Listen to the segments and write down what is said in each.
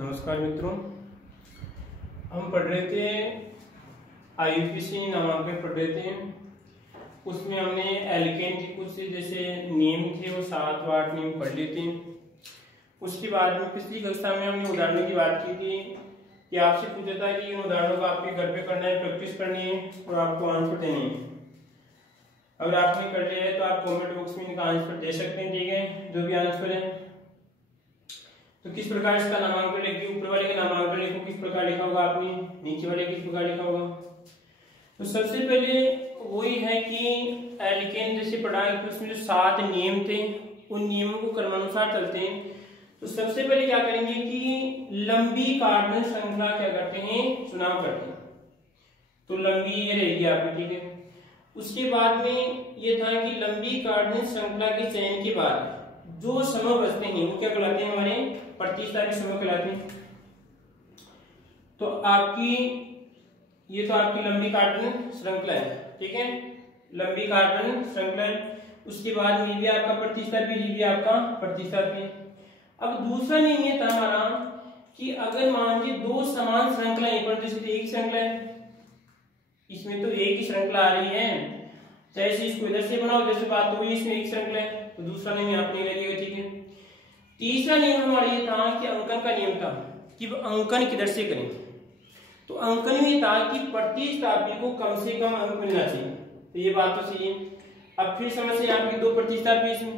नमस्कार मित्रों, हम पढ़ रहे थे IUPAC नामांकन पढ़ रहे थे। उसमें हमने एल्केन के कुछ जैसे नियम थे वो 7 व 8 नियम पढ़ लिए थे। उसके बाद में पिछली कक्षा में हमने उदाहरणों की बात की थी कि आपसे पूछा था कि इन उदाहरणों को आपके घर पे करना है, प्रैक्टिस करनी है और आपको आंसर देने हैं। अगर आपने कर लिया है तो आप कमेंट बॉक्स में इनका आंसर दे सकते हैं, ठीक है, जो भी आंसर है। तो किस प्रकार इसका नामांकन लिखिए, ऊपर वाले का नामांकन लिखो, किस प्रकार लिखा होगा आपने, नीचे वाले किस प्रकार लिखा होगा। तो सबसे पहले वही है कि एल्केन जैसे पढ़ा है तो उसमें जो 7 नियम थे उन नियमों को क्रमानुसार चलते हैं। तो सबसे पहले क्या करेंगे कि लंबी कार्बन श्रृंखला क्या करते हैं, चुनाव करते हैं। तो लंबी ये रहेगी आपकी, ठीक है। उसके बाद में ये था कि लंबी कार्बन श्रृंखला के चयन के बाद जो समूह बचते हैं वो क्या कहलाते हैं, हमारे प्रतिस्थापी समूह कहलाते हैं। तो आपकी ये तो आपकी लंबी कार्बन श्रृंखला है, ठीक है, लंबी कार्बन श्रृंखला। उसके बाद में भी आपका प्रतिस्थापी, ये भी आपका प्रतिस्थापी। अब दूसरा नियम ये था हमारा कि अगर मान लीजिए 2 समान श्रृंखलाएं, पर जैसे एक श्रृंखला है, इसमें तो एक ही श्रृंखला आ रही है, चाहे इसको इधर से बनाओ जैसे बात हुई, इसमें एक श्रृंखला है, तो दूसरा नियम आप नहीं लगेगा, ठीक है। तीसरा नियम हमारा ये था कि अंकन का नियम था कि अंकन किधर से करें। तो अंकन में था कि प्रतिस्थापी को कम से कम अंक मिलना चाहिए, तो ये बात तो सही है। अब फिर समस्या आपकी 2 प्रतिस्थापी इसमें,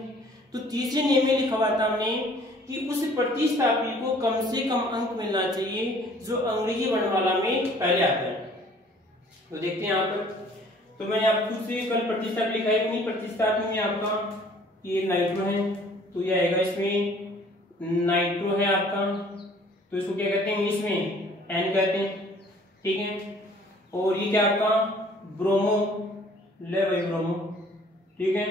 तो तीसरे नियम में लिखा हुआ था हमने कि उस प्रतिस्थापी को कम से कम अंक मिलना चाहिए जो अंग्रेजी वर्णमाला में पहले आता है। तो देखते हैं यहाँ पर, तो मैंने आपको खुद से कल प्रतिस्थापी लिखा है। अपनी प्रतिस्थापी में आपका ये नाइट्रो है, तो ये आएगा इसमें नाइट्रो है आपका, तो इसको क्या कहते हैं इंग्लिश में एन कहते हैं, ठीक है। और ये क्या आपका ब्रोमो, ले भाई ब्रोमो, ठीक है।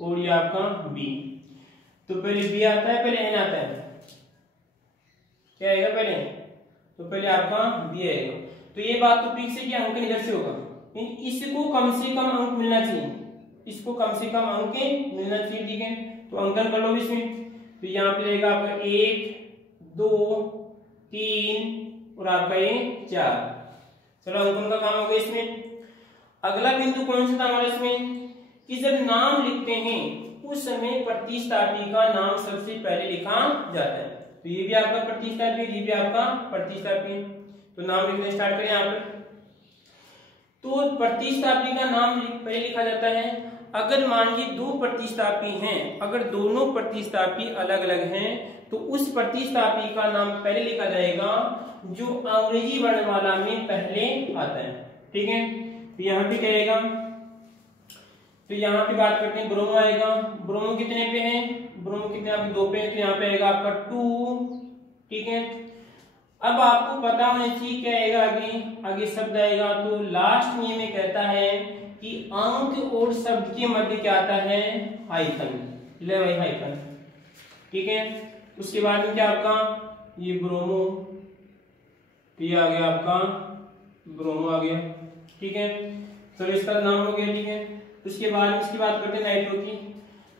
और ये आपका बी, तो पहले बी आता है, पहले एन आता है, क्या आएगा पहले, तो पहले आपका बी आएगा। तो ये बात तो फिक्स है कि अंक इधर से होगा, इसको कम से कम अंक मिलना चाहिए, इसको कम से कम अंक मिलना चाहिए, ठीक है। तो अंकन कर लो इसमें, तो यहाँ पे रहेगा आपका 1 2 3 और आपका ये 4। चलो अंकन का काम हो गया इसमें। अगला बिंदु कौन सा था हमारे इसमें कि जब नाम लिखते हैं उस समय प्रतिस्थापी का नाम सबसे पहले लिखा जाता है। तो ये भी आपका प्रतिस्थापी, ये भी आपका प्रतिस्थापी। तो नाम लिखने स्टार्ट करें यहाँ पर। तो प्रतिस्थापी का नाम पहले लिखा जाता है। अगर मान लीजिए 2 प्रतिस्थापी हैं, अगर दोनों प्रतिस्थापी अलग अलग हैं तो उस प्रतिस्थापी का नाम पहले लिखा जाएगा जो अंग्रेजी वर्णमाला में पहले आता है, ठीक है। तो यहाँ पे क्या आएगा, तो यहाँ पे बात करते हैं ब्रोमो आएगा। ब्रोमो कितने पे है, ब्रोमो कितने आपके 2 पे है, तो यहाँ पे आएगा आपका 2, ठीक है। अब आपको पता होना चाहिए क्या आएगा, आगे शब्द आएगा। तो लास्ट नियम में कहता है कि अंक और शब्द के मध्य क्या आता है, हाइफन, ले भाई हाइफन, ठीक है। उसके बाद में क्या आपका ये ब्रोमो, ये आ गया आपका ब्रोमो आ गया, ठीक है। तो इसका नाम हो गया, ठीक है। उसके बाद इसकी बात करते हैं नाइट्रो की।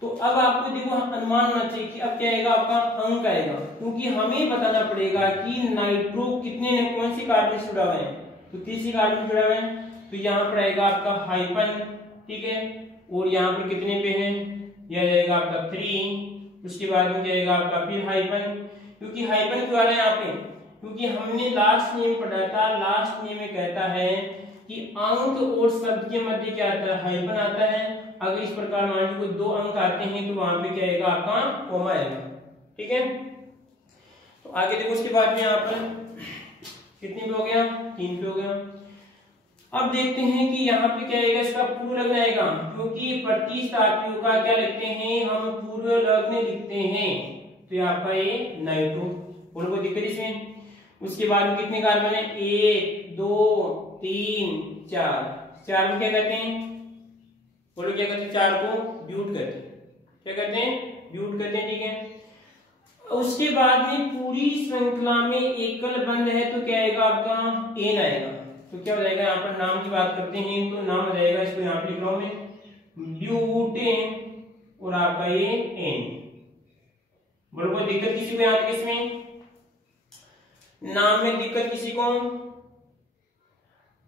तो अब आपको देखो अनुमान होना चाहिए कि अब क्या आएगा, आपका अंक आएगा, क्योंकि हमें बताना पड़ेगा कि नाइट्रो कितने ने कौन सी कार्बन से जुड़ा हुआ है, तो तीसरी कार्बन जुड़ा हुआ है। तो यहाँ पर आएगा आपका हाइफन, ठीक है। और यहाँ पर कितने पे है, यह जाएगा आपका 3। उसके बाद में जाएगा आपका फिर हाइफन, क्योंकि हाइफन क्यों आ रहा है यहाँ पे, क्योंकि हमने लास्ट नियम पढ़ा था। लास्ट नियम में कहता है कि अंक और शब्द के मध्य क्या आता है, हाइफन आता है। अगर इस प्रकार मान लीजिए कोई 2 अंक आते हैं तो वहां पे क्या आएगा, आपका कोमा आएगा, ठीक है। तो आगे देखो, उसके बाद में यहाँ पर कितनी पे हो गया, 3 पे हो गया। अब देखते हैं कि यहाँ पे क्या आएगा, इसका पूर्व लग्न आएगा, क्योंकि प्रतिस्थापियों का क्या लिखते हैं हम, पूर्व लग्न लिखते हैं। तो यहाँ पर ये नाइट्रो, और कोई दिक्कत इसमें। उसके बाद में कितने कार्बन है, 1 2 3 4 में क्या कहते हैं, बोलो क्या कहते हैं, 4 को ब्यूट कहते हैं, क्या कहते हैं, ब्यूट कहते हैं, ठीक है। उसके बाद में पूरी श्रृंखला में एकल बंध है तो क्या आएगा, आपका एन आएगा। तो क्या हो जाएगा, यहाँ पर नाम की बात करते हैं तो नाम हो जाएगा, इसको यहाँ पे लिख रहा हूं मैं, ब्यूटेन और आपका ये एन। बोलो कोई दिक्कत किसी को यहाँ इसमें। नाम में दिक्कत किसी को,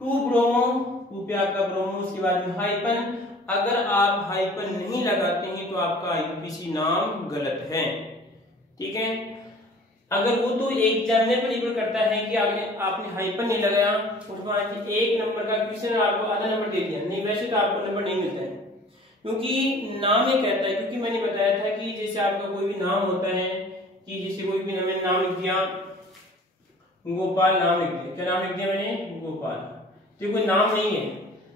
2 ब्रोमो, 2 पे आपका ब्रोमो, उसके बाद में हाइपन। अगर आप हाइपन नहीं लगाते हैं तो आपका आईयूपीएसी नाम गलत है, ठीक है। अगर वो तो एक जानने पर निर्भर करता है कि आपने हाइपन नहीं लगाया, उसको आज 1 नंबर का क्वेश्चन आपको आधा नंबर दे दिया, नहीं वैसे तो आपको नंबर नहीं मिलता है, क्योंकि नाम ये कहता है। क्योंकि मैंने बताया था कि जैसे आपका कोई भी नाम होता है, कि जैसे कोई भी मैंने नाम लिख दिया गोपाल, नाम लिख दिया, क्या नाम लिख दिया मैंने, गोपाल, तो कोई नाम नहीं है,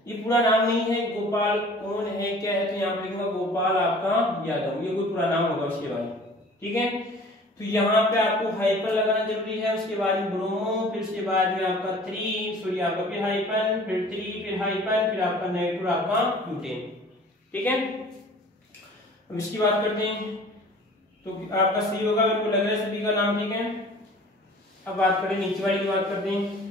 ये पूरा नाम नहीं है। गोपाल कौन है, क्या है, तो यहाँ पर लिखूंगा गोपाल आपका यादव, ये कोई पूरा नाम होगा उसके बाद, ठीक है। तो यहाँ पे आपको हाइपन लगाना जरूरी है, उसके बाद में ब्रोमो, फिर उसके बाद में आपका 3 सॉरी आपका फिर हाइपन, फिर 3, फिर हाइपन, फिर आपका नेगेटिव आपका ब्यूटेन, ठीक है। अब इसकी बात करते हैं, तो आपका सही होगा, मेरे को लग रहा है सभी का नाम ठीक है। अब बात करें नीचे वाली की बात करते हैं।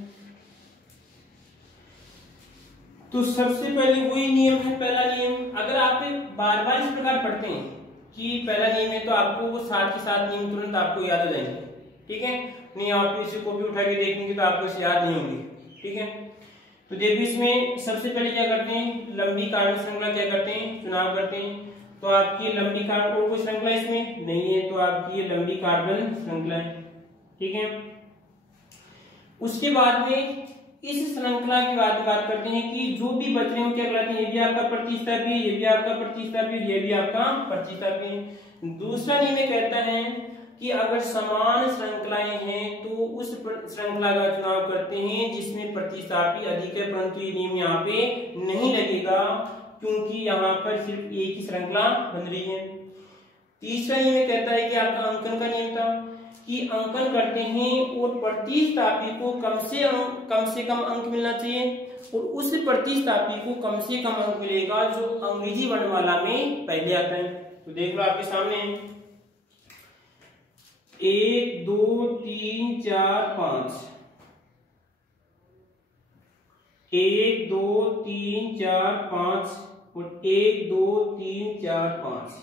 तो सबसे पहले वही नियम है, पहला नियम, अगर आप बार बार इस प्रकार पढ़ते हैं कि पहला नियम है, तो आपको वो साथ के साथ नियम तुरंत आपको याद हो जाएंगे, ठीक है। नहीं आप इसे कॉपी उठा के देखेंगे तो आपको इसे याद नहीं होंगे, ठीक है। तो देखिए इसमें सबसे पहले क्या करते हैं, लंबी कार्बन श्रृंखला क्या करते हैं, चुनाव करते हैं। तो आपकी लंबी कार्बन और कोई श्रृंखला इसमें नहीं है, तो आपकी ये लंबी कार्बन श्रृंखला है, ठीक है। उसके बाद में इस श्रृंखला की बात करते हैं कि जो भी बच रहे हो क्या कहलाते हैं, ये भी आपका प्रतिस्थापी, ये भी आपका प्रतिस्थापी, ये भी आपका प्रतिस्थापी। दूसरा नियम कहता है कि अगर समान श्रृंखलाएं हैं तो उस श्रृंखला का चुनाव करते हैं जिसमें प्रतिस्थापी अधिक है, परंतु ये नियम यहाँ पे नहीं लगेगा क्योंकि यहाँ पर सिर्फ एक ही श्रृंखला बन रही है। तीसरा नियम कहता है कि आपका अंकन का नियम था कि अंकन करते हैं और प्रतिस्थापी को कम से कम अंक मिलना चाहिए, और उस प्रतिस्थापी को कम से कम अंक मिलेगा जो अंग्रेजी वर्णमाला में पहले आता है। तो देख लो आपके सामने 1 2 3 4 5, 1 2 3 4 5 और 1 2 3 4 5।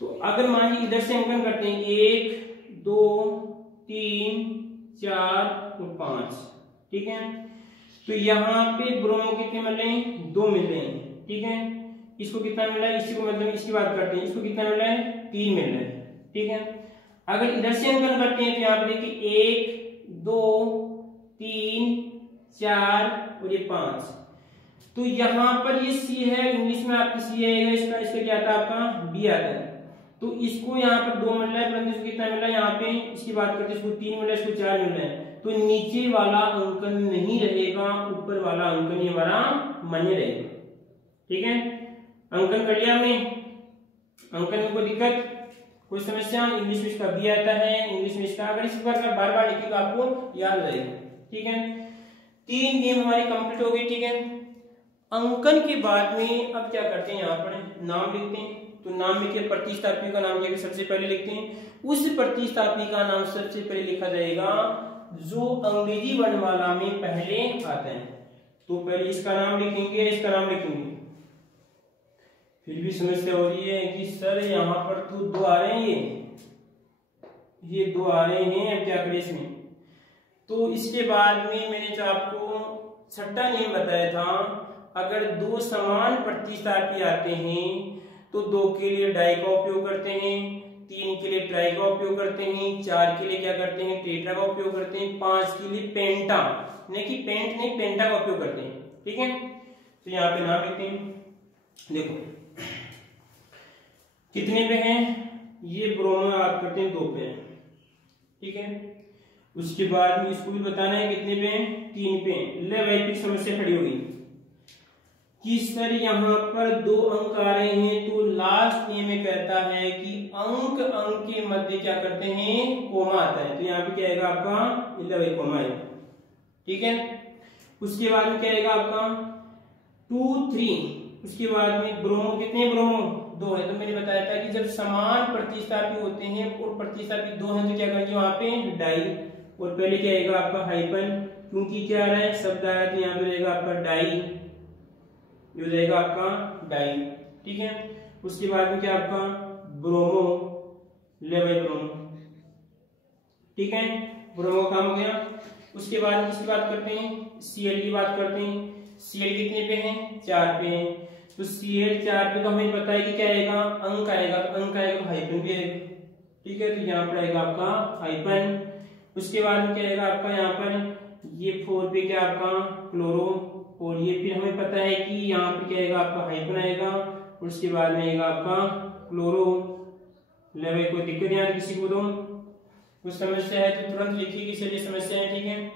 तो अगर मान लीजिए इधर से अंकन करते हैं 1 2 3 4 और 5, ठीक है। तो यहाँ पे ब्रोमो कितने मिल रहे हैं, 2 मिल रहे हैं, ठीक है। इसको कितना मिल रहा है, इसी को मतलब इसकी बात करते हैं, इसको कितना मिल रहा है, 3 मिल रहा है, ठीक है। अगर इधर से अंकन करते हैं तो यहाँ पे देखिए 1 2 3 4 और ये 5। तो यहाँ पर ये सी है, इंग्लिश में आपकी सी आएगा, इसका क्या आता है आपका बी आता है। तो इसको यहाँ पर 2 मिल रहा है, परंतु इसको कितना मिल रहा है, यहाँ पे इसकी बात करते हैं इसको 3 मिल रहा है, इसको 4 मिल रहा है। तो नीचे वाला अंकन नहीं रहेगा, ऊपर वाला अंकन ही हमारा मान्य रहेगा, ठीक है। अंकन कर लिया हमने, अंकन में कोई दिक्कत कोई समस्या, इंग्लिश में इसका बी आता है, इंग्लिश में इसका, अगर इस प्रकार का बार बार लिखेगा आपको याद रहेगा, ठीक है। 3 गेम हमारी कंप्लीट हो गई, ठीक है। अंकन के बाद में अब क्या करते हैं, यहाँ पर नाम लिखते हैं। तो नाम में क्या, प्रतिस्थापी का नाम सबसे पहले लिखते हैं। उस प्रतिस्थापी का नाम सबसे पहले लिखा जाएगा जो अंग्रेजी वर्णमाला में पहले आता है। तो पहले इसका नाम लिखेंगे, इसका नाम लिखेंगे। फिर भी समस्या हो रही है कि सर यहाँ पर तो 2 आ रहे हैं, ये 2 आ रहे हैं, अब क्या करें इसमें। तो इसके बाद में मैंने जो आपको छठा नियम बताया था, अगर 2 समान प्रतिस्थापी आते हैं तो 2 के लिए डाई का उपयोग करते हैं, 3 के लिए ट्राई का उपयोग करते हैं, 4 के लिए क्या करते हैं, टेट्रा का उपयोग करते हैं, 5 के लिए पेंटा, नहीं कि पेंट नहीं पेंटा का उपयोग करते हैं, ठीक है। तो यहाँ पे नाम लिखते हैं, देखो कितने पे हैं, ये ब्रोमो आप करते हैं 2 पे हैं, ठीक है। उसके बाद में इसको भी बताना है कितने पे हैं, 3 पे हैं। ले भाई फिर समस्या खड़ी होगी कि सर यहाँ पर 2 अंक आ रहे हैं, तो लास्ट नियम में कहता है कि अंक के मध्य क्या करते हैं, कोमा आता है। तो यहाँ पे क्या आएगा आपका 11 कोमा है, ठीक है। उसके बाद में क्या आएगा आपका 2 3। उसके बाद में ब्रोमो कितने, ब्रोमो 2 है। तो मैंने बताया था कि जब समान प्रतिस्थापी होते हैं और प्रतिस्थापी 2 हैं तो क्या करेंगे वहां पे डाई, और पहले क्या आएगा आपका हाइपन, क्योंकि क्या आ रहा है शब्द आ रहा है, तो यहाँ पे रहेगा आपका डाई, ये हो जाएगा आपका डाई, ठीक है। उसके बाद में क्या आपका ब्रोमो, ले भाई ब्रोमो, ठीक है। ब्रोमो का काम हो गया। उसके बाद किसकी बात करते हैं, Cl की बात करते हैं। Cl कितने पे है, 4 पे है, तो Cl 4 पे तो हमें पता है कि क्या आएगा, अंक आएगा, तो अंक आएगा तो हाइपन भी आएगा, ठीक है, तो यहाँ पर आएगा आपका हाइपन। उसके बाद में क्या आएगा आपका यहाँ पर ये 4 पे क्या आपका क्लोरो, और ये फिर हमें पता है कि यहाँ पे क्या आएगा आपका हाइपन आएगा, और उसके बाद में आएगा आपका क्लोरो। ले भाई कोई दिक्कत यहाँ किसी को, तो कुछ समस्या है तो तुरंत लिखिए कि चलिए समस्या है, ठीक है।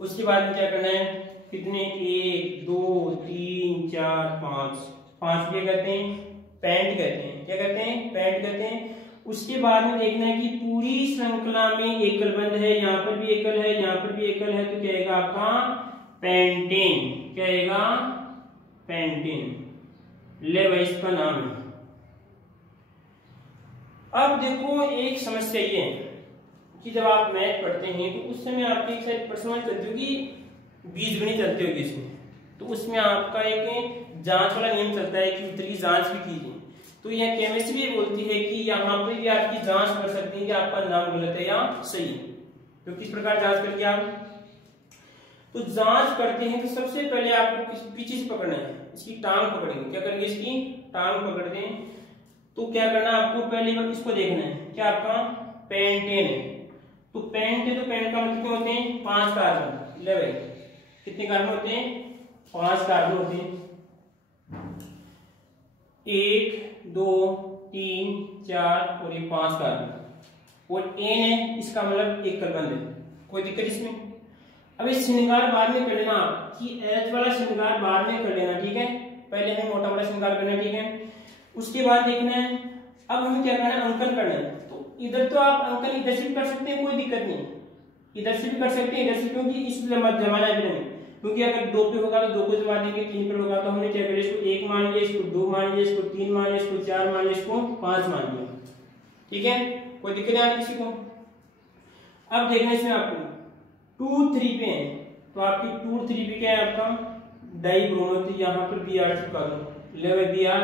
उसके बाद में क्या करना है, कितने 1 2 3 4 5 क्या कहते हैं, पैंट कहते हैं, क्या कहते हैं, पैंट कहते हैं। उसके बाद में देखना है कि पूरी श्रृंखला में एकल बंध है, यहाँ पर भी एकल है, यहाँ पर भी एकल है, तो क्या आएगा आपका पेंटेन, क्या आएगा पेंटेन। ले भाई इसका नाम है। अब देखो एक समस्या ये है कि जब आप मैथ पढ़ते हैं तो उस समय आपकी एक साइड पर्सनल चलती होगी, बीजगणित चलती होगी इसमें, तो उसमें आपका एक जांच वाला नियम चलता है कि उत्तर की जांच भी कीजिए। तो यह केमिस्ट्री भी बोलती है कि यहाँ पर भी आपकी जांच कर सकते हैं कि आपका नाम गलत है या सही है। तो किस प्रकार जांच करके आप तो जांच करते हैं, तो सबसे पहले आपको पीछे से पकड़ना है, इसकी टांग पकड़ेंगे, क्या करेंगे, इसकी टांग पकड़ते हैं। तो क्या करना है आपको, पहले इसको देखना है क्या आपका पेंटेन है, तो पेंट है, तो पेंट का मतलब कितने होते हैं, 5 कार्बन। ले भाई कितने कार्बन होते हैं, 5 कार्बन होते हैं, 1 2 3 4 और ये 5 कार्बन, और एन है, इसका मतलब एक कार्बन है, कोई दिक्कत इसमें। अब इस श्रृंगार बाद में कर लेना कि एच वाला श्रृंगार बाद में कर लेना, ठीक है, पहले हमें मोटा वाला श्रृंगार करना है, ठीक है। उसके बाद देखना है, अब हमें क्या करना है, अंकन करना है। तो इधर तो आप अंकन इधर से भी कर सकते हैं, कोई दिक्कत नहीं, इधर से भी कर सकते हैं, इधर से, क्योंकि इस जमाना है, क्योंकि अगर 2 पे होगा तो 2 को जमा देंगे, 3 पे होगा तो हमने क्या करें, इसको 1 मान लिया, इसको 2 मान लिया, इसको 3 मान लिया, इसको 4 मान लिया, इसको 5 मान लिया, ठीक है, कोई दिक्कत नहीं आती किसी को। अब देखने से आपको 2 3 पे है, तो आपकी 2 3 पे क्या है आपका डाइब्रोमो, तो यहाँ पर Br चिपका दो, ले भाई Br,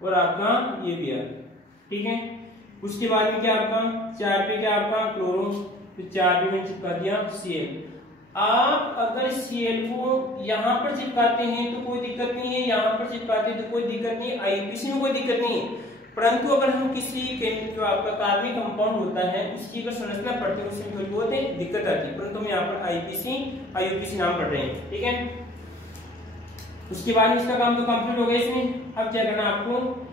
और आपका ये Br, ठीक है। उसके बाद में क्या आपका 4 पे क्या आपका क्लोरो, तो 4 पे में चिपका दिया Cl। आप अगर Cl को यहाँ पर चिपकाते हैं तो कोई दिक्कत नहीं है, यहाँ पर चिपकाते हैं तो कोई दिक्कत नहीं, आईपीसी में कोई दिक्कत नहीं है। परंतु अगर हम किसी जो आपका कार्बनिक कंपाउंड होता है उसकी अगर संरचना पढ़ते हैं उसमें थोड़ी बहुत दिक्कत आती है, परंतु हम यहाँ पर आईयूपीसी नाम पढ़ रहे हैं, ठीक है। उसके बाद इसका काम तो कंप्लीट हो गया इसमें। अब क्या करना आपको,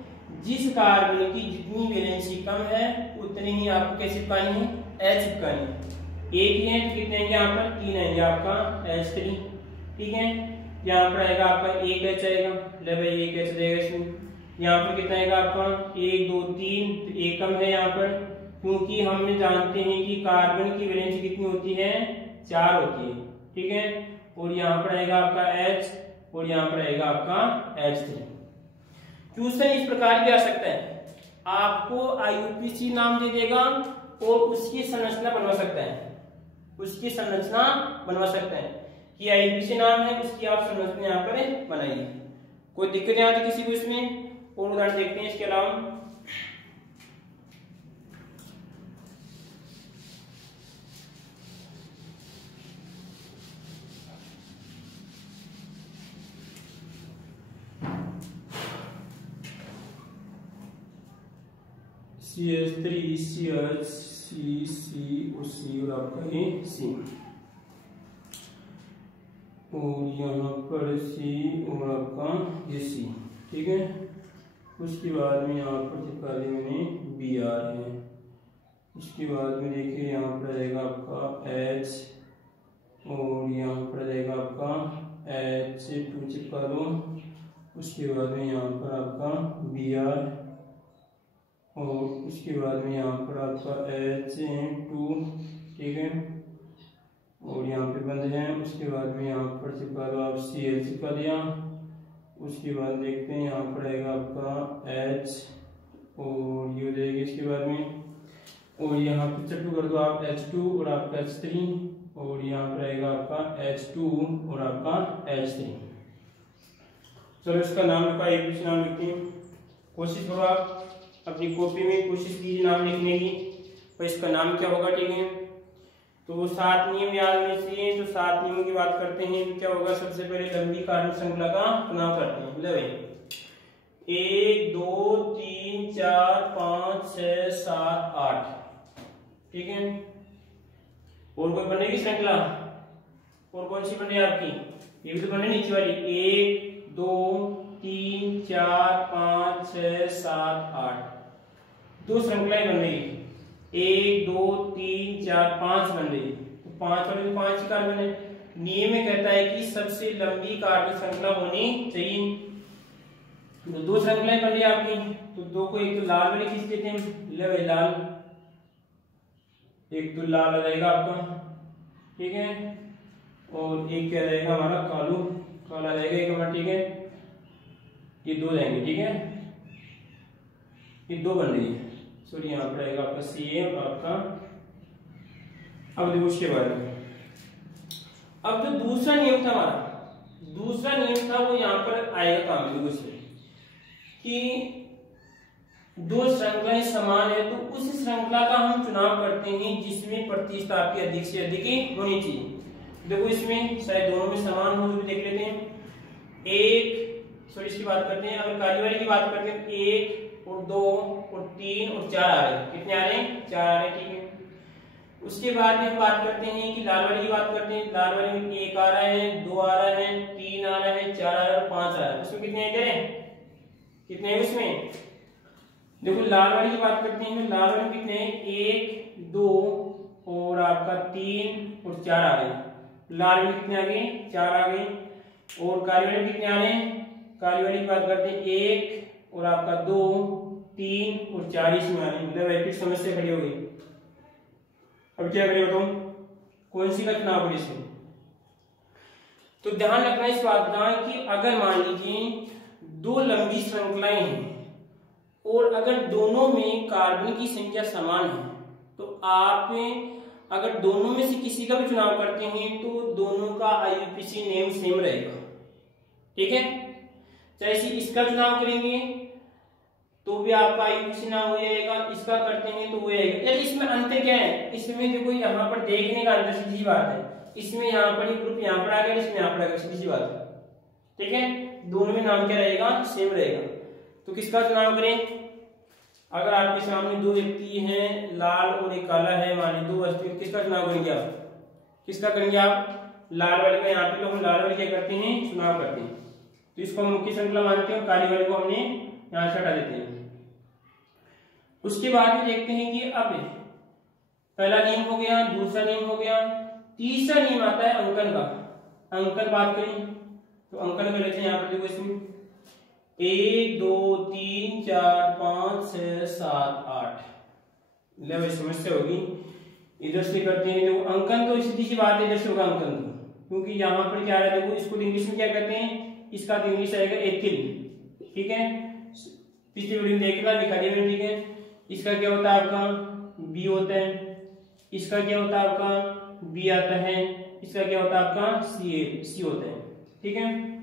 जिस कार्बन की जितनी वैलेंसी कम है उतनी ही आपको क्या चिपकानी है, H चिपकानी है। एक ही है तो कितने आएंगे यहाँ पर, 3 आएंगे आपका H3, ठीक है। यहाँ पर आएगा आपका 1 H आएगा, ले भाई 1 H रहेगा इसमें। यहाँ पर कितना आएगा आपका 1 2 3, तो 1 कम है यहाँ पर, क्योंकि हमने जानते हैं कि कार्बन की वैलेंसी कितनी होती है, 4 होती है, ठीक है। और यहाँ पर आएगा आपका H, और यहाँ पर आएगा आपका H3। क्वेश्चन इस प्रकार भी आ सकता है, आपको आईयूपीसी नाम दे देगा और उसकी संरचना बनवा सकता है, उसकी संरचना बनवा सकता है कि आईयूपीसी नाम है, उसकी आप संरचना यहाँ पर बनाइए, कोई दिक्कत नहीं आती किसी को इसमें। और उदाहरण देखते हैं इसके अलावा, CH3 CH C और C और आपका ये C, और यहाँ पर C और आपका ये C, ठीक है। उसके बाद में यहाँ पर चिपका दिया मैंने Br है। उसके बाद में देखिए यहाँ पर रहेगा आपका H, और यहाँ पर रहेगा आपका H2 चिपका दो। उसके बाद में यहाँ पर आपका Br, और उसके बाद में यहाँ पर आपका H2, ठीक है, और यहाँ पे बंद है। उसके बाद में यहाँ पर चिपका दो आप Cl चिपका दिया। उसके बाद देखते हैं यहाँ पर आएगा आपका H, और ये हो जाएगी इसके बाद में, और यहाँ पर चट्टू कर दो आप H2 और आपका H3, और यहाँ पर आएगा आपका H2 और आपका H3। चलो इसका नाम लिखा, एक नाम लिखते हैं, कोशिश करो आप अपनी कॉपी में कोशिश कीजिए नाम लिखने की, और इसका नाम क्या होगा, ठीक है। तो 7 नियम याद होने चाहिए। तो 7 नियमों की बात करते हैं तो क्या होगा, सबसे पहले लंबी कार्बन श्रृंखला का चुनाव करते हैं। मतलब 1 2 3 4 5 6 7 8, ठीक है। और कोई बनेगी श्रृंखला, और कौन सी बन रही है आपकी, ये भी तो बन रही नीचे वाली, 1 2 3 4 5 6 7 8, 2 श्रृंखलाएं बन रही, 1 2 3 4 5 बन रही। तो 5 वाले तो 5 ही कार्बन है। नियम में कहता है कि सबसे लंबी कार्बन श्रृंखला होनी चाहिए। तो 2 श्रृंखलाएं बन रही है आपकी, तो 2 को एक तो लाल वाली खींच देते हैं, ले भाई लाल, एक तो लाल आ जाएगा आपका, ठीक है, और एक क्या रहेगा हमारा कालू, काला रहेगा एक हमारा, ठीक है। ये 2 जाएंगे, ठीक है, ये 2 बन रही है। सॉरी यहाँ पर आएगा आपका CA आपका। अब देखो उसके बारे में, अब जो दूसरा नियम था हमारा, दूसरा नियम था वो यहाँ पर आएगा काम देखो इसमें कि 2 श्रृंखलाएं समान है तो उस श्रृंखला का हम चुनाव करते हैं जिसमें प्रतिस्थापी अधिक से अधिक होनी चाहिए। देखो इसमें शायद दोनों में समान हो, तो भी देख लेते हैं। एक सॉरी इसकी बात करते हैं, अगर काली वाली की बात करते हैं, 1 और 2 और 3 और 4 आ रहे हैं, कितने आ रहे हैं, 4 आ रहे हैं, ठीक है। उसके बाद में बात करते हैं कि लाल वाली की बात करते हैं, लाल वाले में 1 आ रहा है, 2 आ रहा है, 3 आ रहा है, 4 आ रहा है, 5 आ रहा है। उसमें कितने दे रहे हैं, कितने हैं उसमें, देखो लाल वाली की बात करते हैं, लाल वाले में कितने हैं, 1 2 और आपका 3 और 4 आ रहे हैं। लाल वाले कितने आ गए, 4 आ गए। और काली वाले कितने आ रहे हैं, काली वाली की बात करते हैं, 1 और आपका 2 3 और 4 इसमें आ रहे हैं। मतलब एक समस्या खड़ी हो गई। अब क्या करें बताओ, कौन सी का चुनाव करें इसमें। तो ध्यान रखना इस बात का कि अगर मान लीजिए 2 लंबी श्रृंखलाएं हैं और अगर दोनों में कार्बन की संख्या समान है तो आप अगर दोनों में से किसी का भी चुनाव करते हैं तो दोनों का IUPAC नेम सेम रहेगा, ठीक है। चाहे इसका चुनाव करेंगे तो भी आपका IUPAC नाम हो जाएगा, इसका करते हैं तो वो आएगा। यार इसमें अंतर क्या है, इसमें देखो यहाँ पर देखने का अंतर सीधी बात है, इसमें यहाँ पर ग्रुप यहाँ पर आ गया, इसमें यहाँ पर आ गया, सीधी सी बात है, ठीक है। दोनों में नाम क्या रहेगा, सेम रहेगा। तो किसका चुनाव करें, अगर आपके सामने 2 व्यक्ति हैं, लाल और एक काला है, मान लीजिए 2 वस्तु, किसका चुनाव करेंगे आप, किसका करेंगे आप, लाल वाले का। यहाँ पे तो हम लाल वाले क्या करते हैं, चुनाव करते हैं, तो इसको हम मुख्य श्रृंखला मानते हैं, काली वाले को हमने यहाँ से हटा देते हैं। उसके बाद में देखते हैं कि अब पहला नियम हो गया, दूसरा नियम हो गया, तीसरा नियम आता है अंकन का। अंकन बात करें तो अंकन कर लेते हैं। यहाँ पर देखो इसमें 1 2 3 4 5 6 7 8, मतलब समस्या होगी, इधर से करते हैं। देखो अंकन तो सीधी सी बात है, इधर से होगा अंकन तो, क्योंकि यहाँ पर क्या है, देखो इसको इंग्लिश में क्या कहते हैं, इसका इंग्लिश आएगा एथिल, ठीक है। पिछली वीडियो में देखना लिखा दिया मैंने, ठीक है। इसका क्या होता है आपका बी होता है, इसका क्या होता है आपका बी आता है, इसका क्या होता है आपका सी होता है, ठीक है।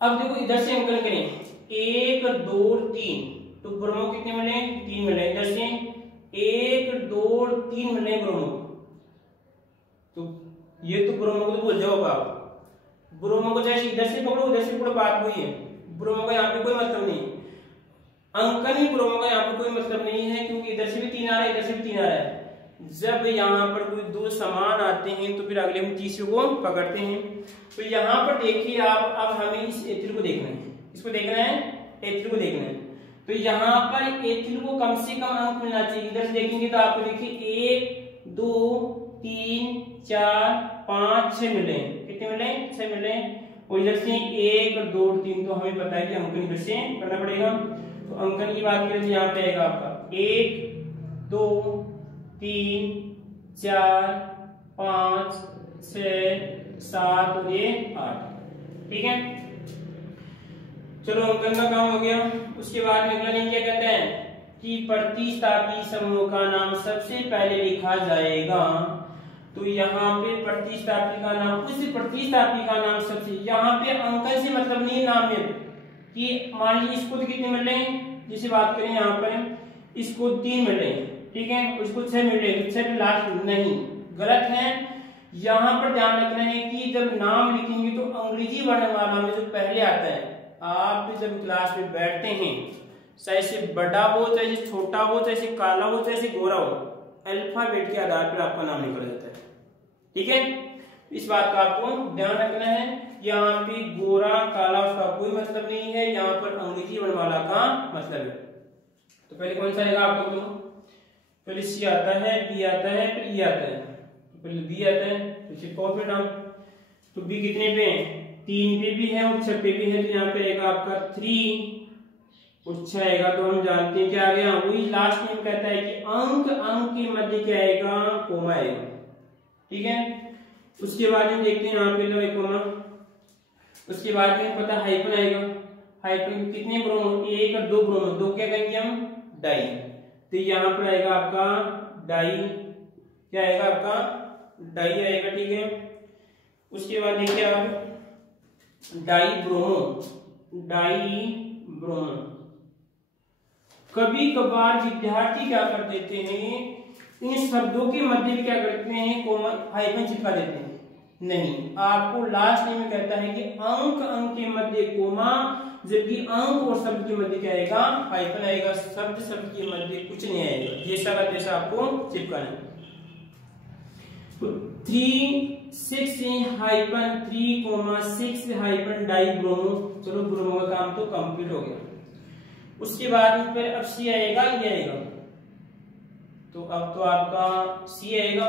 अब देखो इधर से अंकन करें, 1 2 3, तो ब्रोमो कितने मिले, 3 मिले। इधर से 1 2 3 मिले ब्रोमो, तो ये तो ब्रोमो को तो भूल जाओ आप, ब्रोमो को जैसे इधर से पकड़ो उधर से पकड़ो, बात हुई है। ब्रोमो का यहाँ पे कोई मतलब नहीं, अंकन ही ब्रोमो का यहाँ पे कोई मतलब नहीं है, क्योंकि इधर से भी 3 आ रहा है, इधर से भी 3 आ रहा है। जब यहाँ पर कोई 2 समान आते हैं तो फिर अगले हम तीसरे को पकड़ते हैं। तो यहाँ पर देखिए आप, अब हमें इस एथिल को देखना है, इसको देखना है, एथिल को देखना है। तो यहाँ पर एथिल को कम से कम अंक मिलना चाहिए। इधर से देखेंगे तो आपको देखिए 1 2 3 4 5 6 मिले, कितने मिले, 6 मिले। और इधर से 1 2 3, तो हमें पता है कि अंकन इधर से करना पड़ेगा। तो अंकन की बात करें तो यहाँ पे आएगा आपका 1 2 3 4 5 6 7 और ये 8, ठीक है। चलो अंकन का काम हो गया। उसके बाद में अगला नियम क्या कहते हैं कि प्रतिस्थापी समूह का नाम सबसे पहले लिखा जाएगा। तो यहाँ पे प्रतिस्थापी का नाम, उस प्रतिस्थापी का नाम सबसे, यहाँ पे अंकन से मतलब नहीं नाम में, कि मान लीजिए इसको तो कितने मिल रहे हैं, जैसे बात करें यहाँ पर इसको 3 मिल रहे हैं, ठीक है, उसको 6 मिल रहे हैं, 6 लास्ट नहीं, गलत है। यहाँ पर ध्यान रखना है कि जब नाम लिखेंगे तो अंग्रेजी वर्णमाला में जो पहले आता है, आप जब क्लास में बैठते हैं, चाहे से बड़ा हो, चाहे से छोटा हो, चाहे से काला हो, चाहे से गोरा हो, अल्फाबेट के आधार पर आपका नाम निकल जाता है। ठीक है, इस बात का आपको ध्यान रखना है। यहाँ पे गोरा काला उसका कोई मतलब नहीं है, यहाँ पर अंग्रेजी वर्णमाला का मतलब है। तो पहले कौन सा आएगा आपको, तो पहले सी आता है, बी आता है, फिर ई आता है। तो पहले बी आता है, तो चिपकाओ फिर नाम। तो बी कितने पे है, 3 पे भी है और 6 पे भी है, तो यहाँ पे आएगा आपका 3 और 6 आएगा। तो हम जानते हैं क्या आ गया, वही लास्ट में कहता है कि अंक के मध्य क्या आएगा, कोमा आएगा। ठीक है, उसके बाद में देखते हैं यहाँ पे लो कोमा, उसके बाद में पता हाइफन आएगा। हाइफन कितने ब्रोमो, 1 और 2 ब्रोमो, 2 क्या कहेंगे हम, डाई। तो यहाँ पर आएगा आपका डाई, क्या आएगा आपका, डाई आएगा। ठीक है, उसके बाद देखिए आप डाई ब्रोमो, डाई ब्रोमो। कभी कभार विद्यार्थी क्या कर देते हैं, इन शब्दों के मध्य भी क्या करते हैं, कोमा हाइफन चिपका देते हैं। नहीं, आपको लास्ट में कहता है कि अंक के मध्य कोमा, जबकि अंक और शब्द के मध्य क्या आएगा, हाइफन आएगा। शब्द के मध्य कुछ नहीं आएगा, जैसा का जैसा आपको चिपकाना है। तो 3 डाई ब्रोमो। चलो ब्रोमो का काम तो कंप्लीट हो गया। उसके बाद फिर अब सी आएगा, ये आएगा। तो अब तो आपका सी आएगा।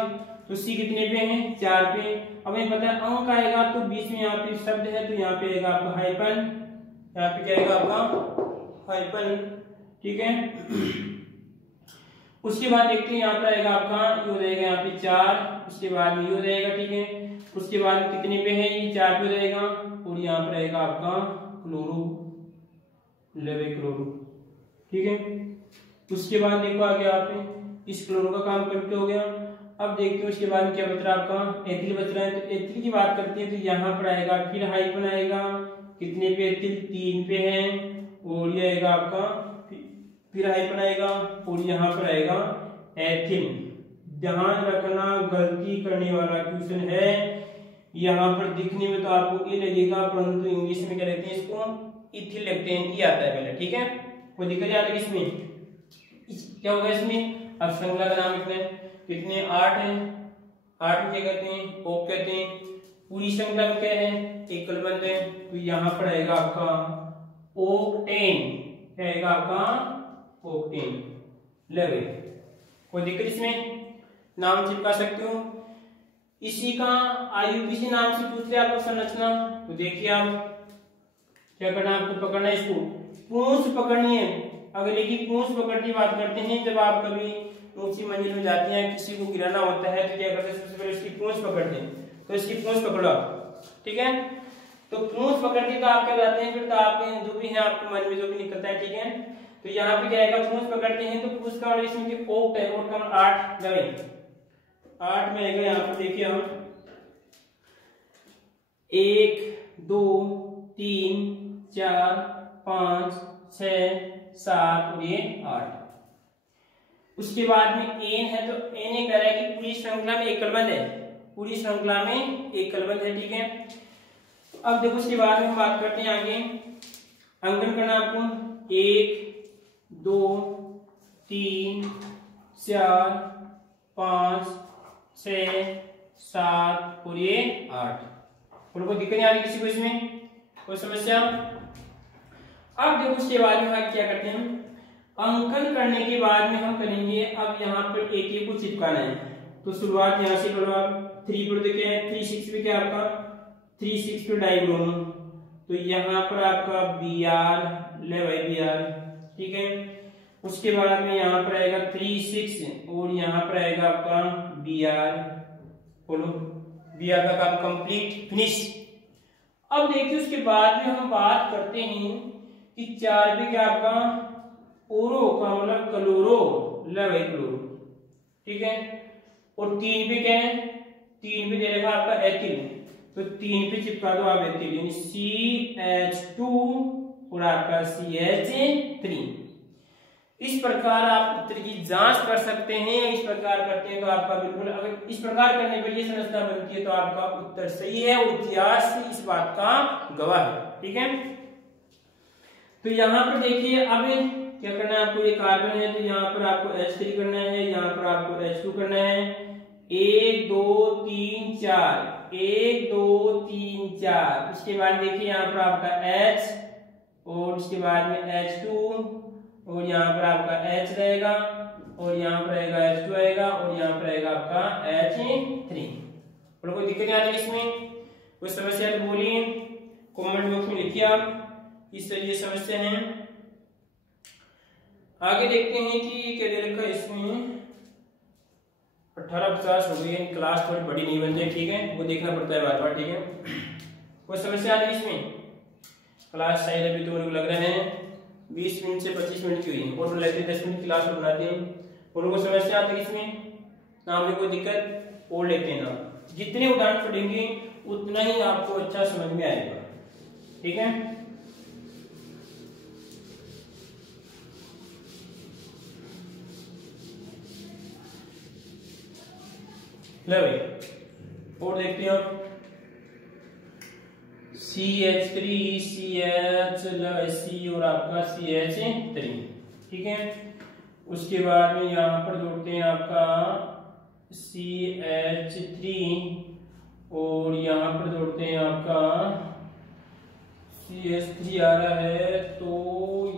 तो सी कितने पे है, 4 पे। अब हमें पता है अंक आएगा, तो बीच में यहाँ पे शब्द है, तो यहाँ पे आएगा आपका हाइफन, यहाँ पे क्या आएगा आपका हाइफन। ठीक है, उसके बाद देखते हैं यहाँ पर आएगा आपका ये हो जाएगा यहाँ पे 4, उसके बाद में ये हो जाएगा। ठीक है, उसके बाद कितने पे है, ये 4 पे हो जाएगा और यहाँ पर आएगा आपका क्लोरो, लेवे क्लोरो। ठीक है, उसके बाद देखो आगे आपने इस क्लोरो का काम करते हो गया। अब देखते हैं उसके बाद क्या बच रहा है आपका, एथिल बच रहा है। तो एथिल की बात करते हैं, तो यहाँ पर आएगा फिर हाइफन आएगा, कितने पे एथिल, 3 पे है और ये आएगा आपका फिर हाइफन आएगा और यहाँ पर आएगा एथिल। ध्यान रखना, गलती करने वाला क्वेश्चन है। यहाँ पर दिखने में तो आपको ये लगेगा, परंतु इंग्लिश में क्या लिखते हैं इसको, इथिल लिखते हैं, ये आता है पहले। ठीक है, कोई दिक्कत आता है इसमें, क्या होगा इसमें, अब श्रृंखला का नाम लिखना है। कितने 8 है, 8 में क्या कहते हैं, ओक कहते हैं। पूरी श्रृंखला में क्या है, एक कलबंद है। तो यहाँ पर आएगा आपका ओक्टेन, क्या आएगा आपका ओक्टेन, लगे। कोई दिक्कत इसमें, नाम चिपका सकते हो। इसी का आईयूपीसी नाम से पूछ लिया आपको संरचना, तो देखिए आप क्या करना, आपको पकड़ना है, इसको पूंछ पकड़नी है। अगले की पूंछ पकड़ने की बात करते हैं, जब आप कभी ऊंची मंजिल में जाते हैं, किसी को गिराना होता है, तो क्या करते हैं, सबसे पहले इसकी पूंछ पकड़ते हैं। तो इसकी पूंछ पकड़ो, ठीक है। तो पूंछ पकड़ते तो आप क्या जाते हैं, फिर तो आपके जो भी है आपके मन में जो भी निकलता है, ठीक है। तो यहाँ पे क्या आएगा, पूंछ पकड़ते हैं, तो पूंछ का इसमें की ओक्ट है, ओक्ट का 8 लगे, 8 में आएगा। यहाँ पर देखिए हम 1 2 3 4 5 6 7 और ये 8। उसके बाद में एन है, तो एन ये कह रहा है कि पूरी श्रृंखला में एक कलबंद है, पूरी श्रृंखला में एक कलबंद है, ठीक है। तो अब देखो उसके बाद में हम बात करते हैं आगे, अंकन करना आपको 1 2 3 4 5 6 7 और ये 8। और कोई दिक्कत नहीं आ रही किसी को इसमें, कोई समस्या। अब देखो उसके बाद में हम क्या करते हैं, अंकन करने के बाद में हम करेंगे, अब यहाँ पर एक को चिपकाना है। तो शुरुआत यहाँ से करो आप, 3 पर देखिए 3 6 पे क्या आपका 3 6 पे डाइब्रोम, तो यहाँ पर आपका Br ले भाई Br, ठीक है। उसके बाद में यहाँ पर आएगा 3 6 और यहाँ पर आएगा आपका Br, बोलो Br का काम कंप्लीट फिनिश। अब देखिए उसके बाद में हम बात करते हैं कि 4 पे क्या आपका ओरो का मतलब क्लोरो, लवे क्लोरो, ठीक है। और 3 पे क्या है, 3 पे दे रखा आपका एथिल, तो 3 पे चिपका दो आप एथिल, यानी CH2 और आपका CH3। इस प्रकार आप उत्तर की जांच कर सकते हैं। इस प्रकार करते हैं तो आपका बिल्कुल, अगर इस प्रकार करने पर ये समझना बनती है तो आपका उत्तर सही है और इतिहास इस बात का गवाह है। ठीक है, तो यहाँ पर देखिए अब क्या करना है आपको, ये कार्बन है तो यहाँ पर आपको H3 करना है, यहाँ पर आपको H2 करना है। 1 2 3 4, 1 2 3 4। उसके बाद देखिए यहाँ पर आपका H और उसके बाद में H2 और यहाँ पर आपका H रहेगा और यहाँ पर रहेगा H2 आएगा और यहाँ पर रहेगा आपका H3। और कोई दिक्कत नहीं आ रही इसमें, कोई समस्या तो बोलिए, कमेंट बॉक्स में लिखिए आप। इस तरह समस्या है। आगे देखते हैं कि क्या दे रखा है इसमें। 18:50 हो गई है, क्लास थोड़ी बड़ी नहीं बन जाए, ठीक है, वो देखना पड़ता है बार बार। ठीक है, कोई समस्या आ रही है इसमें? क्लास शायद अभी तो मेरे को लग रहा है 20 मिनट से 25 मिनट की हुई है, और लगते 10 मिनट क्लास बनाते हैं। उन लोगों को समस्या आती है इसमें ना, हमें कोई दिक्कत और लेते हैं ना, जितने उदाहरण पढ़ेंगे उतना ही आपको अच्छा समझ में आएगा। ठीक है, ले भाई और देखते हैं आप CH3 CH और आपका CH3। ठीक है, उसके बाद में यहाँ पर जोड़ते हैं आपका CH3 और यहाँ पर जोड़ते हैं आपका CH3 आ रहा है। तो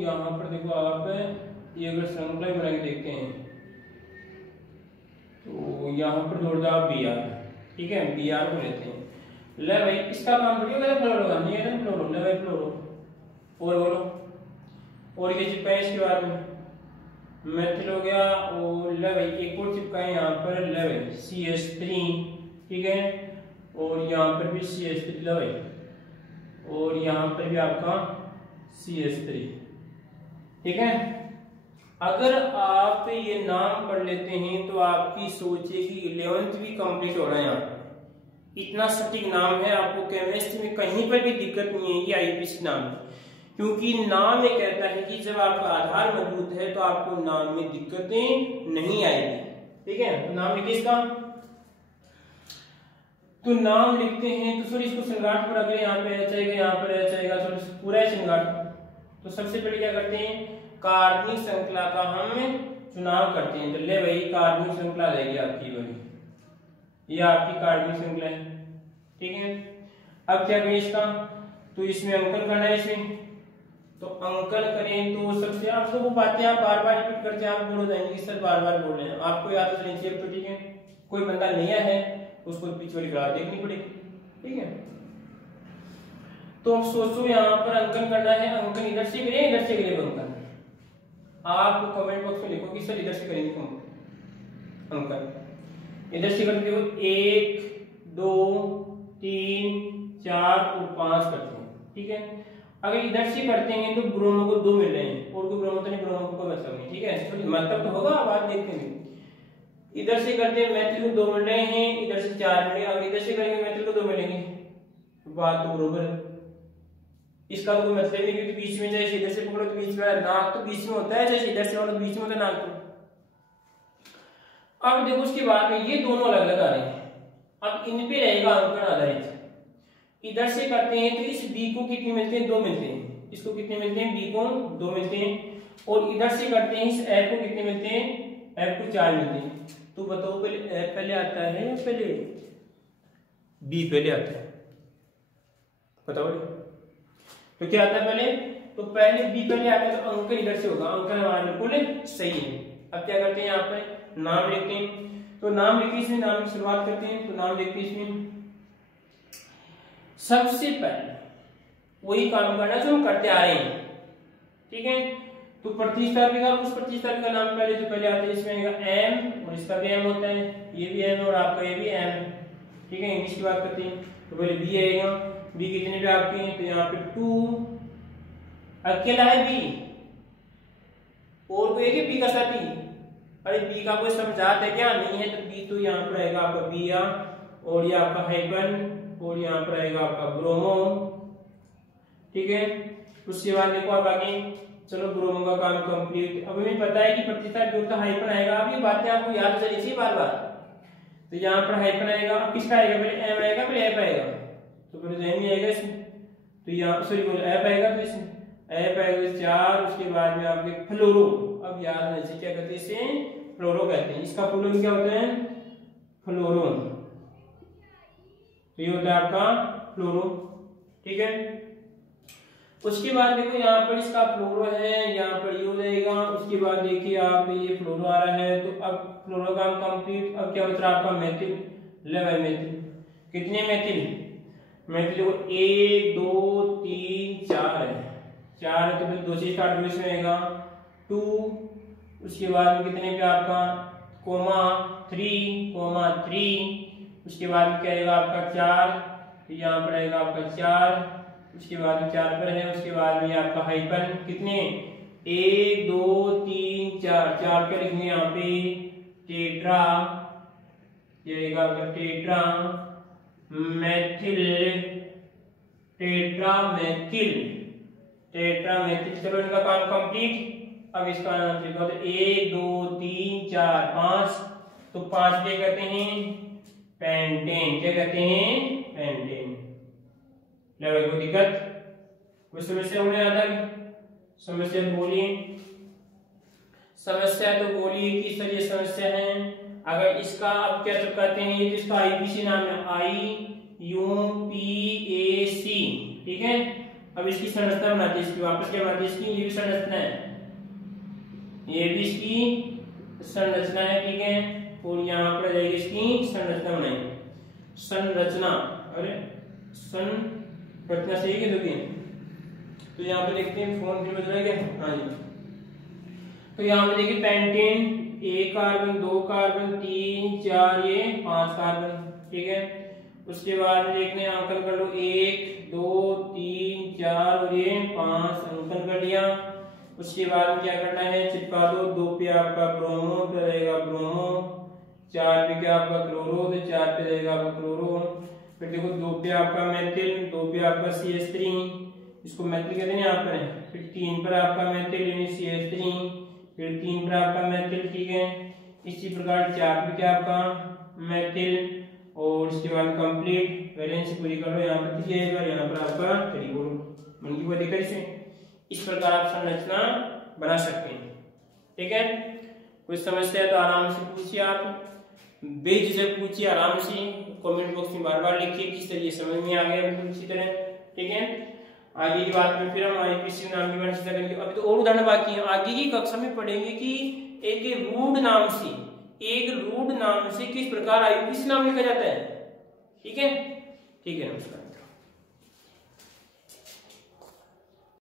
यहाँ पर देखो आप ये अगर श्रृंखला बना के देखते हैं तो यहाँ पर जोड़ दो आप Br। ठीक है, Br को लेते हैं। ले भाई इसका काम बढ़िया है, फ्लोरो का नहीं है, फ्लोरो ले भाई फ्लोरो। और बोलो और ये चिपका है इसके बाद में मेथिल हो गया। और ले भाई एक और चिपका है यहाँ पर, ले भाई CH3। ठीक है, और यहाँ पर भी CH3 ले भाई, और यहाँ पर भी आपका CH3। ठीक है, अगर आप ये नाम पढ़ लेते हैं तो आपकी सोचिए कि 11th भी कंप्लीट हो रहा है। यहाँ पर इतना सटीक नाम है, आपको केमिस्ट्री में कहीं पर भी दिक्कत नहीं है। ये IUPAC नाम है, क्योंकि नाम में कहता है कि जब आपका आधार मजबूत है तो आपको नाम में दिक्कतें नहीं आएगी। ठीक है, तो नाम लिखिए इसका, तो नाम लिखते हैं। तो सॉरी इसको संगाट पर अगर यहाँ पे H आएगा, यहाँ पर H आएगा, तो पूरा संगाट। तो सबसे पहले क्या करते हैं, कार्बनिक श्रृंखला का हम चुनाव करते हैं। तो ले भाई कार्बनिक श्रृंखला रहेगी आपकी वाली, ये आपकी कार्बनिक श्रृंखला है। ठीक है, अब क्या करें इसका, तो इसमें अंकन करना है इसमें। तो अंकन करें तो सबसे आप लोग बातें आप बार बार रिपीट करते हैं, आप बोल जाएंगे कि सर बार बार बोल रहे हैं, आपको याद तो नहीं चाहिए। तो ठीक है, कोई बंदा नया है उसको बीच वाली क्लास देखनी पड़ेगी। ठीक है, तो अब सोचो यहाँ पर अंकन करना है, अंकन इधर से करें इधर से करें अंकन। आप कमेंट बॉक्स में लिखो कि सर इधर से करेंगे अंकन, इधर से करते हो 1 2 3 4 और 5 करते हैं। ठीक है, अगर इधर से करते हैं तो ब्रोमो को 2 मिल रहे हैं, और कोई ब्रोमो तो नहीं, ब्रोमो को कोई मतलब नहीं। ठीक है, तो मतलब तो होगा, बात देखते हैं। इधर से करते हैं मैथिल को 2 मिल रहे हैं, इधर से 4 मिलेंगे, अगर इधर से करेंगे मैथिल को 2 मिलेंगे, बात तो बरोबर है। इसका तो कोई मतलब नहीं, क्योंकि बीच में जैसे इधर से पकड़ो तो बीच में नाक तो बीच में होता है, जैसे इधर से पकड़ो बीच में होता है नाक। तो अब देखो उसके बाद में ये दोनों अलग अलग आ रहे हैं, अब इन पे रहेगा अंकन आधारित। इधर से करते हैं तो इस B को कितने मिलते हैं, 2 मिलते हैं, इसको कितने मिलते हैं, B को 2 मिलते हैं। और इधर से करते हैं इस F को कितने मिलते हैं, F को 4 मिलते हैं। तो बताओ पहले F पहले आता है या पहले B पहले आता है, बताओ। तो क्या आता है पहले, तो पहले B पहले आता है, तो अंकन इधर से होगा, अंकन हमारा बिल्कुल सही है। अब क्या करते हैं, यहाँ पर नाम लिखते हैं। तो नाम लिखिए, इसमें नाम की शुरुआत करते हैं। तो नाम लिखते हैं इसमें, सबसे पहले वही काम करना जो हम करते आ रहे हैं। ठीक है, तो प्रतिस्थापी का उस प्रतिस्थापी का नाम पहले जो पहले आता है इसमें M, और इसका भी M होता है, ये भी M और आपका ये भी M। ठीक है, इंग्लिश की बात करते हैं तो पहले B आएगा। B कितने पे आपके हैं, तो यहाँ पे 2 अकेला है B, और कोई है B का साथी, अरे B का कोई समझाता है क्या, नहीं है। तो B तो यहाँ पर आएगा आपका Br, और ये आपका हाइपन, और यहाँ पर आएगा आपका ब्रोमो। ठीक है, उसके बाद देखो आप आगे चलो ब्रोमो का काम कंप्लीट। अब हमें पता है कि प्रतिस्थापन विभक्त हाइफन आएगा। अब ये बातें आपको याद चली चाहिए बार बार। तो यहाँ पर हाइफन आएगा, अब किसका आएगा, पहले एम आएगा फिर एफ आएगा, तो पहले एम ही आएगा इसमें, तो यहाँ सॉरी बोलो एफ आएगा, तो इसमें एफ आएगा 4, उसके बाद में आपके फ्लोरो। अब याद रहना चाहिए क्या कहते हैं इसे, फ्लोरो कहते हैं। इसका फ्लोरो क्या होता है, फ्लोरोन, तो ये होता है आपका फ्लोरो, ठीक है। उसके बाद देखो यहाँ पर इसका फ्लोरो है, यहाँ पर ये हो जाएगा। उसके बाद देखिए आप ये फ्लोरो आ रहा है, तो अब फ्लोरो का कंप्लीट। अब क्या होता है आपका मेथिल, लेवल मेथिल, कितने मेथिल, मेथिल को 1 2 3 4 है, 4 है, तो फिर 2 से स्टार्ट में आएगा 2। उसके बाद में कितने पे आपका कोमा 3, उसके बाद में क्या आएगा आपका 4, तो यहाँ पर आएगा आपका 4, उसके बाद में 4 पर है। उसके बाद में आपका हाइफन कितने 1 2 3 4, 4 के लिखने यहाँ पे टेट्रा, ये आएगा आपका tetra Maithil, tetra Maithil, tetra Maithil. चलो इनका काम कंप्लीट। अब इसका नाम लिखा तो 1 2 3 4 5, तो 5 क्या कहते हैं, पेंटेन, क्या कहते हैं, पेंटेन। लगा कोई दिक्कत, कोई समस्या होने आता है, समस्या बोलिए, समस्या तो बोलिए किस तरह समस्या है। अगर इसका आप क्या कहते हैं, ये जिसका आईपीसी नाम है IUPAC, ठीक है। अब इसकी संरचना बनाते हैं, इसकी वापस क्या बनाते हैं, इसकी ये भी संरचना है, ये भी इसकी संरचना है, ठीक है। और यहाँ पर जाएगी इसकी संरचना बनाएंगे, संरचना, अरे संरचना सही है देखिए। तो यहाँ पे देखते हैं फोन फिर बज रहा है क्या, हाँ जी। तो यहाँ पे देखिए पेंटेन 1 कार्बन 2 कार्बन 3 4 ये 5 कार्बन, ठीक है। उसके बाद में देखने अंकन कर लो 1 2 3 4 और ये 5 अंकन कर लिया। उसके बाद में क्या करना है, चिपका दो, 2 पे आपका ब्रोमो, तो रहेगा ब्रोमो, 4 पे क्या आपका क्लोरो, तो 4 पे रहेगा आपका क्लोरो। फिर देखो 2 पे आपका मेथिल, 2 पे आपका CH3, इसको मेथिल कहते हैं यहाँ पर। फिर 3 पर आपका मेथिल यानी CH3, फिर 3 पर आपका मेथिल, ठीक है। इसी प्रकार 4 पे क्या आपका मेथिल, और इसके बाद कंप्लीट वैलेंसी पूरी कर लो। यहाँ पर 3 आएगा, यहाँ पर आपका 3 बोलो, मन की कोई दिक्कत इसमें। इस प्रकार आप संरचना बना सकते हैं, ठीक है। कोई समस्या है तो आराम से पूछिए, आप बेझिझक पूछिए आराम से, कमेंट बॉक्स में बार बार लिखिए किस तरह समझ में आ गया, बिल्कुल इसी तरह, ठीक है। आगे की बात में फिर हम आईपीसी नाम की चर्चा करेंगे। अभी तो और उदाहरण बाकी है, आगे की कक्षा में पढ़ेंगे कि एक रूट नाम से किस प्रकार आईपीसी नाम लिखा जाता है, ठीक है। ठीक है, नमस्कार।